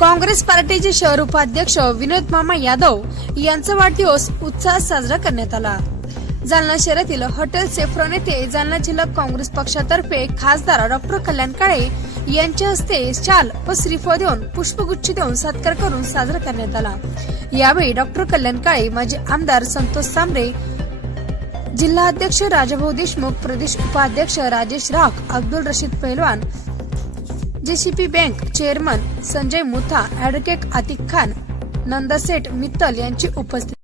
काँग्रेस पार्टीचे शहर उपाध्यक्ष विनोद मामा यादव यांचा वाढदिवस उत्साहात साजरा करण्यात आला. जालना शहरातील हॉटेल सेफ्रॉन येथे जालना जिल्हा काँग्रेस पक्षातर्फे खासदार डॉक्टर कल्याण काळे यांच्या हस्ते शाल व श्रीफळ देऊन पुष्पगुच्छ देऊन सत्कार करून साजरा करण्यात आला. यावेळी डॉक्टर कल्याण काळे माजी आमदार संतोष सांबरे जिल्हाध्यक्ष राजाभाऊ देशमुख प्रदेश उपाध्यक्ष राजेश राख अब्दुल रशीद पहलवान JCP bank chairman Sanjay Mutha advocate Atiq Khan Nandaseth Mittal यांची उपस्थिती